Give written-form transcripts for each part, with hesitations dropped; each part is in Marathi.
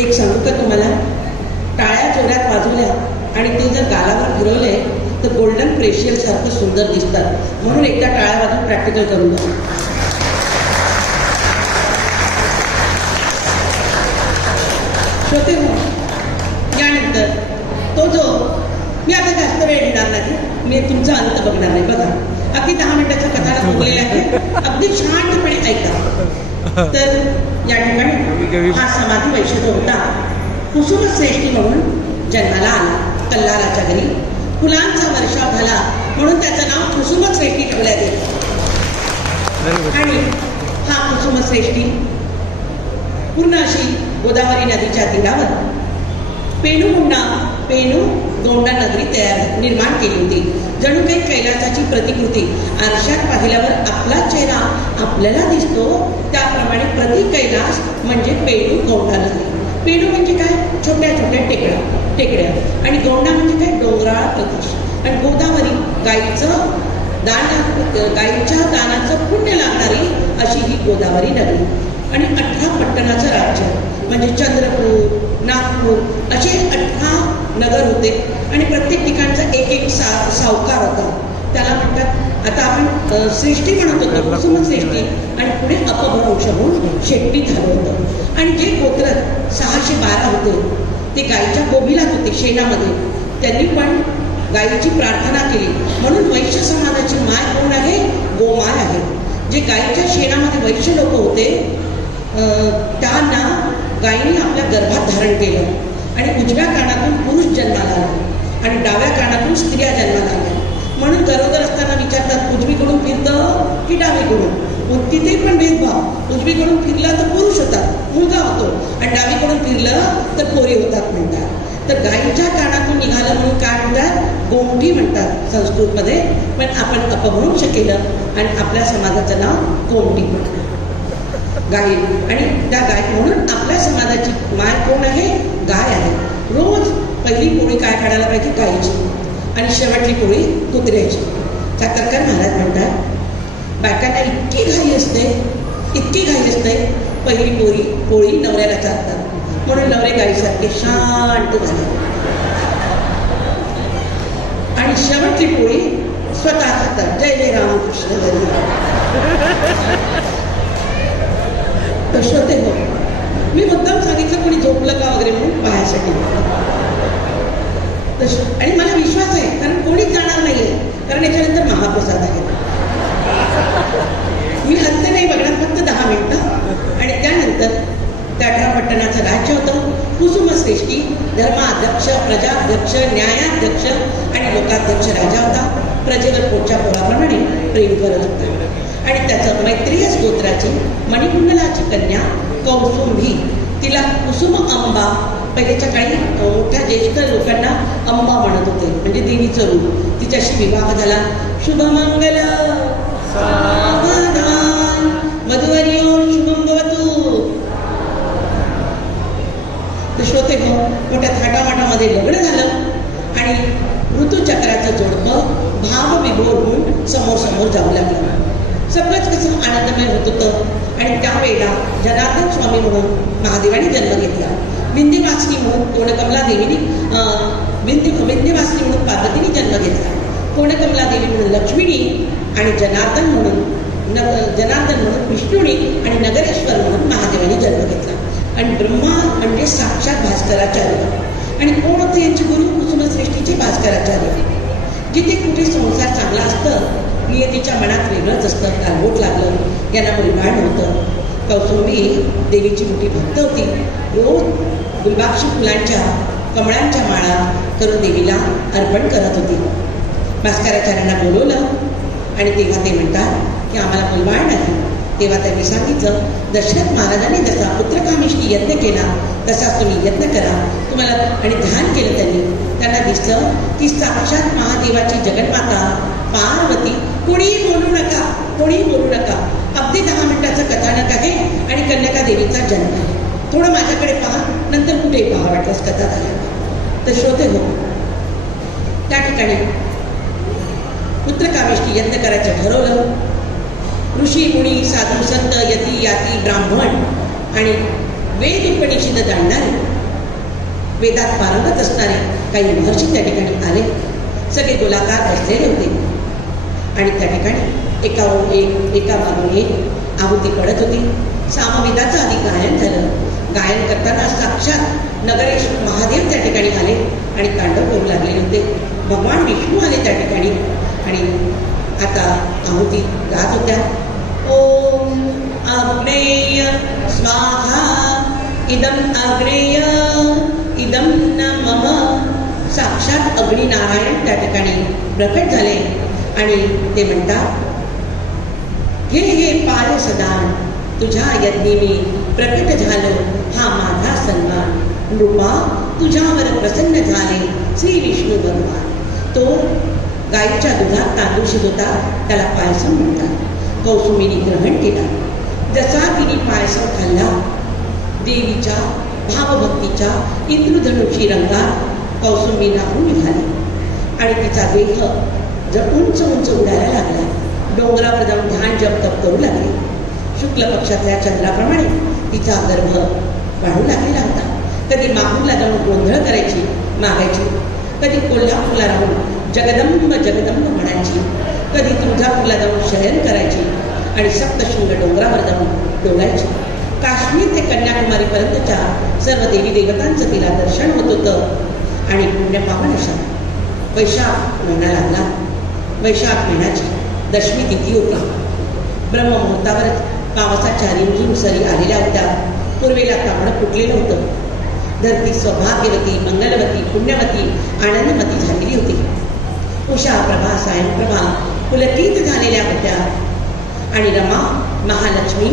एक सांगू का तुम्हाला, टाळ्या जोरात वाजवल्या आणि ते जर गालावर फिरवले तर गोल्डन प्रेशियल सारखं सुंदर दिसतात. म्हणून एकदा टाळ्या वाजवून प्रॅक्टिकल करून द्या. श्रोते हो, यानंतर तो जो मी आता जास्त वेळ घेणार नाही, मी तुमचा अंत बघणार नाही. बघा, अगदी 10 मिनिटाच्या कथाला उगलेला आहे, अगदी शांतपणे ऐका. तर या ठिकाणी हा समाधी वैशिष्ट्य होता. कुसुमश्रेष्ठी म्हणून जन्माला आला कल्लाराच्या घरी. फुलांचा वर्षाव झाला म्हणून त्याचं नाव कुसुमश्रेष्ठी ठेवण्यात येतं. आणि हा कुसुमश्रेष्ठी पूर्ण अशी गोदावरी नदीच्या तीरावर पेणू गौंडा नगरी निर्माण केली होती. जणू काही कैलासाची प्रतिकृती. आरशात पाहिल्यावर आपला चेहरा आपल्याला दिसतो, त्याप्रमाणे प्रति कैलास म्हणजे पेणू गौंडा नगरी. पेणू म्हणजे काय? छोट्या छोट्या टेकड्या आणि गौंडा म्हणजे काय? डोंगराळ प्रदेश. आणि गोदावरी गायीच्या दानाचं पुण्य लागणारी अशी ही गोदावरी नगरी. आणि 18 पट्टणाचं राज्य म्हणजे चंद्रपूर, नागपूर असे 18 नगर होते. आणि प्रत्येक ठिकाणचा एक सावकार होता. त्याला म्हणतात, आता आपण श्रेष्ठी म्हणत होतो, कुसुमश्रेष्ठी, आणि पुढे अपभ्रंश म्हणून शेट्टी झालं होतं. आणि जे गोत्र 612 होते ते गायीच्या गोभिलात होते, शेणामध्ये. त्यांनी पण गायीची प्रार्थना केली. म्हणून वैश्य समाजाची माय कोण आहे? गोमाय आहे. जे गायीच्या शेणामध्ये वैश्य लोक होते त्यांना गायीने आपल्या गर्भात धारण केलं आणि उजव्या कानातून पुरुष जन्माला आले आणि डाव्या कानातून स्त्रिया जन्माला आल्या. म्हणून गरोदर असताना विचारतात, उजवीकडून फिरतं की डावीकडून? तिथे पण भेदभाव. उजवीकडून फिरला तर पुरुष होतात, मुलगा होतो, आणि डावीकडून फिरलं तर पोरी होतात म्हणतात. तर गायीच्या कानातून निघालं म्हणून काय म्हणतात? गोमठी म्हणतात संस्कृतमध्ये. पण आपण अपभ्रंश केलं आणि आपल्या समाजाचं नाव गोमटी पडलं, गाय. आणि त्या गाय म्हणून आपल्या समाजाची माय कोण आहे? गाय आहे. रोज पहिली पोळी काय काढायला पाहिजे? गायीची, आणि शेवटली पोळी कुत्र्याची. सातारकर महाराज म्हणतात, बायकांना इतकी घाई असते, पहिली पोळी नवऱ्याला चालतात, म्हणून नवरे गायीसारखे शांत झाले. आणि शेवटची पोळी स्वतः खातात. जय जय रामकृष्ण श्रोते हो, मी मुद्दाम सांगितलं कोणी झोपलं का वगैरे म्हणून पाहायसाठी. आणि मला विश्वास आहे, कारण कोणीच जाणार नाहीये, कारण याच्यानंतर महाप्रसाद आहे. मी अंत नाही बघणार, फक्त 10 मिनिटं. आणि त्यानंतर त्या 18 पट्टणाचं राज्य होतं. कुसुमश्रेष्ठी धर्माध्यक्ष, प्रजाध्यक्ष, न्यायाध्यक्ष आणि लोकाध्यक्ष राजा होता. प्रजेवर पोटच्या पोराप्रमाणे प्रेम करत होता. आणि त्याचं मैत्रियस गोत्राची मणिकुंडलाची कन्या कौसुंभी, तिला कुसुम अंबा, पहिल्याच्या काळी मोठ्या ज्येष्ठ लोकांना अंबा म्हणत होते, म्हणजे देवीचं रूप. तिच्याशी विवाह झाला. शुभमंगल सावधान मधुवर्यो शुभम भवतु. तर श्रोते हो, मोठ्या थाटामाटामध्ये लग्न झालं आणि ऋतुचक्राचं जोडपं भावविभोर होऊन समोर जाऊ लागलं. सगळंच कसं आनंदमय होत होतं. आणि त्यावेळेला जनार्दन स्वामी म्हणून महादेवाने जन्म घेतला. विंध्यवासिनी म्हणून कोणकमला देवीने विंध्यवासिनी म्हणून पार्वतीने जन्म घेतला. कोणकमला देवी म्हणून लक्ष्मीनी, आणि जनार्दन म्हणून विष्णूनी, आणि नगरेश्वर म्हणून महादेवाने जन्म घेतला. आणि ब्रह्मा म्हणजे साक्षात भास्कराचार्य. आणि कोण होते यांचे गुरु? कुसुमश्रेष्ठीचे भास्कराचार्य. जिथे कुठे संसार चांगला असतं, नियतीच्या मनात वेगळंच असतं. कालबोट लागलं, यांना परिमाण नव्हतं. कौसुंबी देवीची मोठी भक्त होती. रोज गुलबाक्षी फुलांच्या, कमळांच्या माळा करून देवीला अर्पण करत होती. भास्कराचार्यांना बोलवलं आणि तेव्हा ते म्हणतात की आम्हाला परिमाण नाही. तेव्हा त्यांनी सांगितलं, दशरथ महाराजांनी जसा पुत्रकामेष्टी यज्ञ केला तसाच तुम्ही यज्ञ करा तुम्हाला. आणि ध्यान केलं त्यांनी. त्यांना दिसलं की साक्षात महादेवाची जगन्माता पार्वती. कोणीही बोलू नका. अगदी 10 मिनिटाचं कथानक आहे आणि कन्यका देवीचा जन्म आहे. थोडं माझ्याकडे पहा, नंतर कुठेही पहा वाटल्यास कथा झाल्या. तर श्रोते हो, त्या ठिकाणी पुत्रकामेष्टी यज्ञ करायचं ठरवलं. ऋषी मुनी, साधू संत, यती याती, ब्राह्मण आणि वेद उपनिषद जाणणारे वेदात पारंगत असणारे काही महर्षी त्या ठिकाणी आले. सगळे गोलाकार बसलेले होते आणि त्या ठिकाणी एका मागून एक आहुती पडत होती. सामवेदाचं आधी गायन झालं. गायन करताना साक्षात नगरेश महादेव त्या ठिकाणी आले आणि तांडव करू लागलेले होते. भगवान विष्णू आले त्या ठिकाणी आणि आता आहुती गात होत्या. ओम अग्नेय स्वाहा इदम अग्नेय इदम न मम. साक्षात अग्नी नारायण त्या ठिकाणी प्रकट झाले आणि ते म्हणतात, हे पाल सदान तुझ्या यज्ञी मी प्रकट झालो, हा माझा सन्मान. नृपा तुझ्यावर प्रसन्न झाले श्री विष्णू भगवान. तो गाईच्या दुधात तांदूळ शिजवतात, त्याला पायसम म्हणतात. कौसुमीने ग्रहण केला. जसा तिने पायसम खाल्ला, देवीच्या भावभक्तीच्या इंद्रधनुषी रंगात कौसुंबी नाहून निघाली आणि तिचा देह जर उंच उंच उडायला लागला. डोंगरावर जाऊन ध्यान जप तप करू लागले. शुक्ल पक्षातल्या चंद्राप्रमाणे तिचा गर्भ वाढू लागलेला होता. कधी माहूरला जाऊन गोंधळ करायची, मागायची. कधी कोल्हापूरला राहून जगदंब जगदंब म्हणायची. कधी तुळजापूरला जाऊन शयन करायची आणि सप्तशृंग डोंगरावर जाऊन डोलायची. काश्मीर ते कन्याकुमारीपर्यंतच्या सर्व देवी देवतांचं तिला दर्शन होत होतं. आणि पुण्यपावन अशा वैशाख महिना लागला. वैशाख महिन्याची दशमी तिथी होती. ब्रह्ममुहूर्तावरच पावसाच्या रिमझिम सरी आलेल्या होत्या. पूर्वेला तांबडं फुटलेलं होतं. धरती सौभाग्यवती, मंगलवती, पुण्यवती, आनंदमती झालेली होती. उषा प्रभा, सायंप्रभा पुलकित झालेल्या होत्या आणि रमा महालक्ष्मी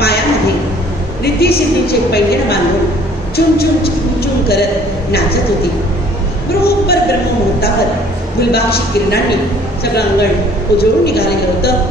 पायामध्ये रिद्धी-सिद्धीचे पैंजण बांधून चुम चुम चुम चुम करत नाचत होती. बरोबर ब्रह्ममुहूर्तावर गुलबाक्षी किरणांनी सगळं अंगण उजळून निघालेलं होतं.